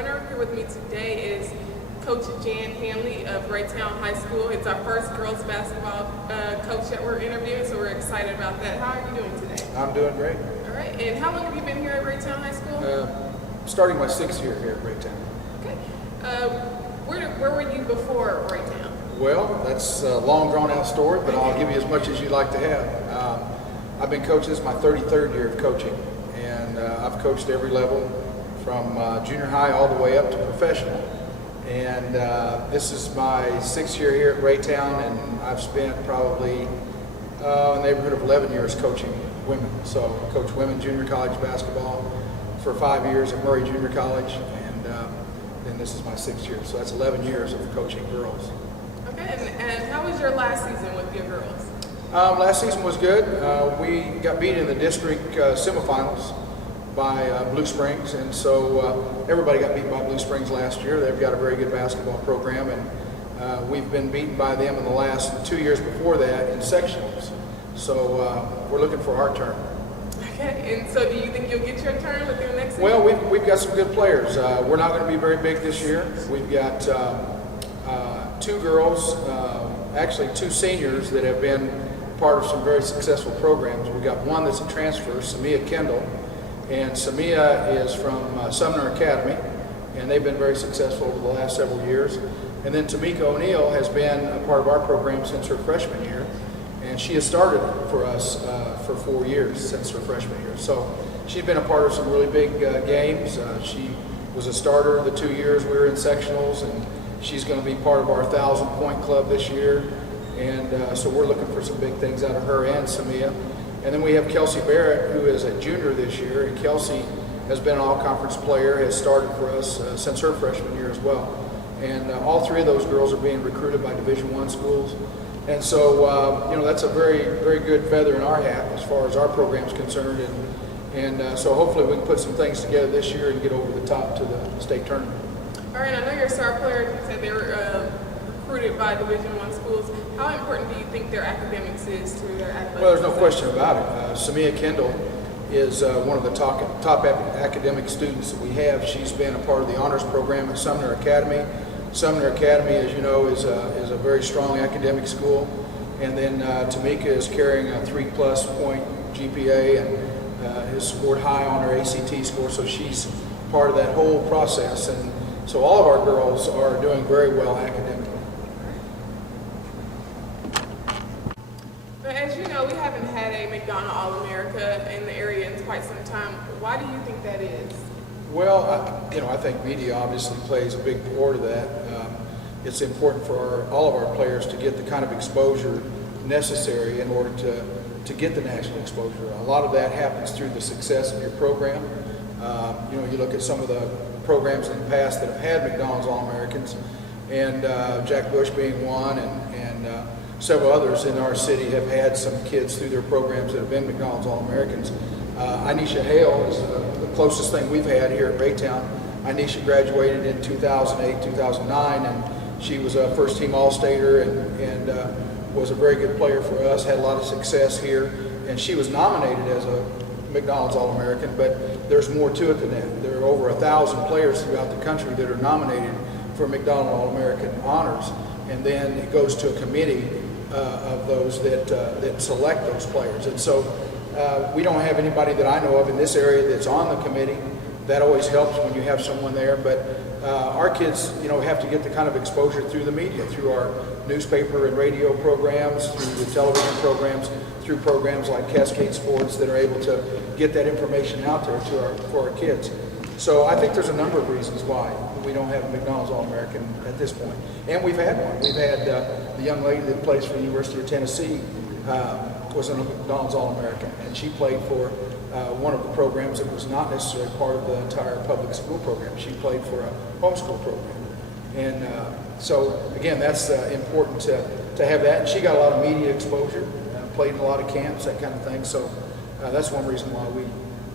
Corner. Here with me today is Coach Jan Handley of Raytown High School. It's our first girls basketball coach that we're interviewing, so we're excited about that. How are you doing today? I'm doing great. All right, and how long have you been here at Raytown High School? Starting my 6th year here at Raytown. Okay. Where were you before Raytown? Well, that's a long drawn out story, but I'll give you as much as you'd like to have. I've been coaching, this is my 33rd year of coaching, and I've coached every level from junior high all the way up to professional. And this is my 6th year here at Raytown, and I've spent probably in the neighborhood of 11 years coaching women. So I coached women junior college basketball for 5 years at Murray Junior College, and then this is my 6th year. So that's 11 years of coaching girls. Okay, and how was your last season with your girls? Last season was good. We got beat in the district semifinals by Blue Springs, and so everybody got beat by Blue Springs last year. They've got a very good basketball program, and we've been beaten by them in the last 2 years before that in sectionals. So we're looking for our turn. Okay, and so do you think you'll get your turn with your next season? Well, we've got some good players. We're not going to be very big this year. We've got 2 girls, actually 2 seniors that have been part of some very successful programs. We've got one that's a transfer, Samia Kendall, and Samia is from Sumner Academy, and they've been very successful over the last several years. And then Tamika O'Neill has been a part of our program since her freshman year, and she has started for us for 4 years since her freshman year. So she's been a part of some really big games. She was a starter the 2 years we were in sectionals, and she's going to be part of our 1,000-point club this year. And so we're looking for some big things out of her and Samia. And then we have Kelsey Barrett, who is a junior this year, and Kelsey has been an all-conference player, has started for us since her freshman year as well. And all 3 of those girls are being recruited by Division I schools. And so, that's a very, very good feather in our hat as far as our program's concerned. And so hopefully we can put some things together this year and get over the top to the state tournament. All right, I know your star players, you said they were recruited by Division I schools. How important do you think their academics is to their athletics? Well, there's no question about it. Samia Kendall is one of the top academic students that we have. She's been a part of the honors program at Sumner Academy. Sumner Academy, as you know, is a very strong academic school. And then Tamika is carrying a 3+ point GPA and has scored high on her ACT score, so she's part of that whole process. And so all of our girls are doing very well academically. But as you know, we haven't had a McDonald All-America in the area in quite some time. Why do you think that is? Well, I think media obviously plays a big part of that. It's important for all of our players to get the kind of exposure necessary in order to get the national exposure. A lot of that happens through the success of your program. You look at some of the programs in the past that have had McDonald's All-Americans, and Jack Bush being one, and several others in our city have had some kids through their programs that have been McDonald's All-Americans. Anisha Hale is the closest thing we've had here at Raytown. Anisha graduated in 2008, 2009, and she was a first-team All-Stater and was a very good player for us, had a lot of success here, and she was nominated as a McDonald's All-American, but there's more to it than that. There are over 1,000 players throughout the country that are nominated for McDonald's All-American honors, and then it goes to a committee of those that select those players. And so we don't have anybody that I know of in this area that's on the committee. That always helps when you have someone there, but our kids, have to get the kind of exposure through the media, through our newspaper and radio programs, through the television programs, through programs like Cascade Sports that are able to get that information out there for our kids. So I think there's a number of reasons why we don't have a McDonald's All-American at this point. And we've had one. We've had the young lady that plays for the University of Tennessee was a McDonald's All-American, and she played for one of the programs that was not necessarily part of the entire public school program. She played for a homeschool program. And so, again, that's important to have that. And she got a lot of media exposure, played in a lot of camps, that kind of thing. So that's one reason why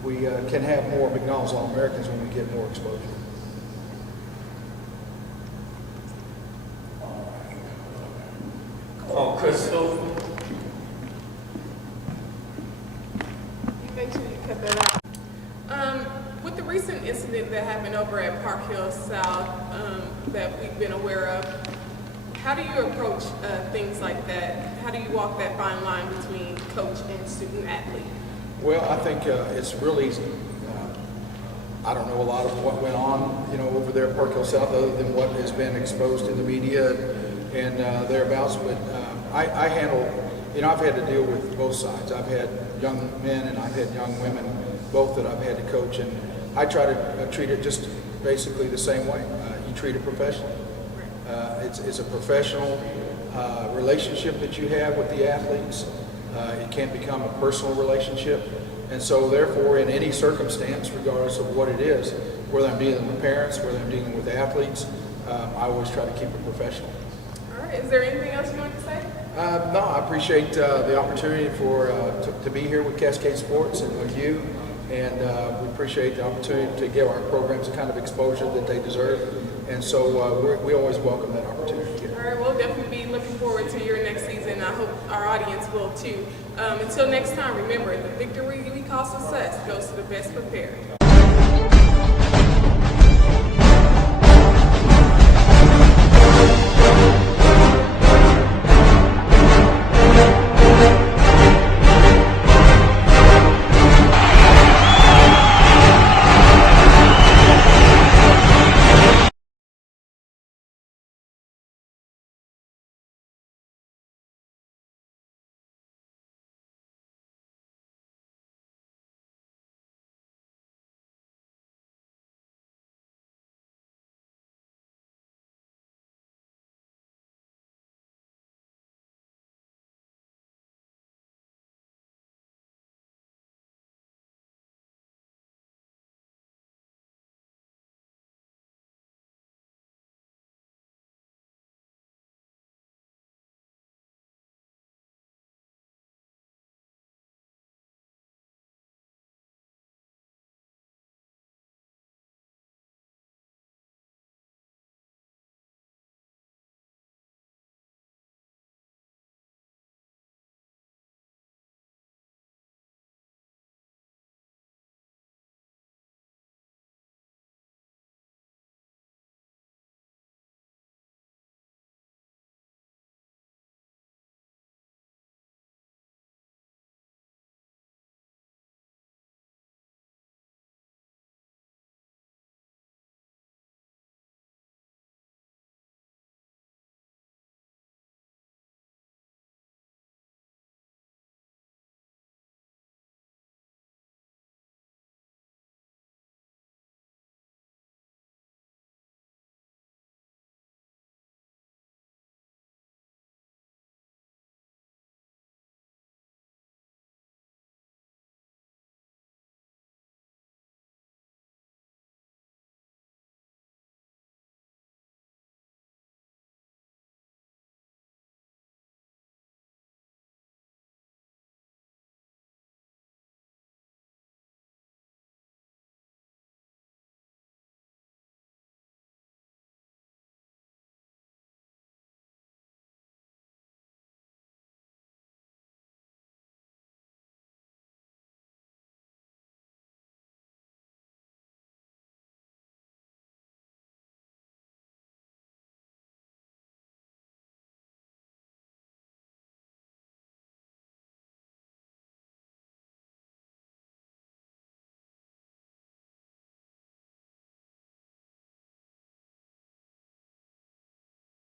we can have more McDonald's All-Americans when we get more exposure. Come on, Crystal. Make sure you cut that out. With the recent incident that happened over at Park Hill South that we've been aware of. How do you approach things like that? How do you walk that fine line between coach and student athlete? Well, I think it's real easy. I don't know a lot of what went on, over there at Park Hill South, other than what has been exposed in the media and thereabouts. But I handle, I've had to deal with both sides. I've had young men and I've had young women, both that I've had to coach, and I try to treat it just basically the same way. You treat it professionally. It's a professional relationship that you have with the athletes. It can't become a personal relationship. And so therefore, in any circumstance, regardless of what it is, whether I'm dealing with parents, whether I'm dealing with athletes, I always try to keep it professional. All right. Is there anything else you want to say? No, I appreciate the opportunity to be here with Cascade Sports and with you. And we appreciate the opportunity to give our programs the kind of exposure that they deserve. And so we always welcome that opportunity. All right, we'll definitely be looking forward to your next season. I hope our audience will too. Until next time, remember, the victory we call success goes to the best prepared.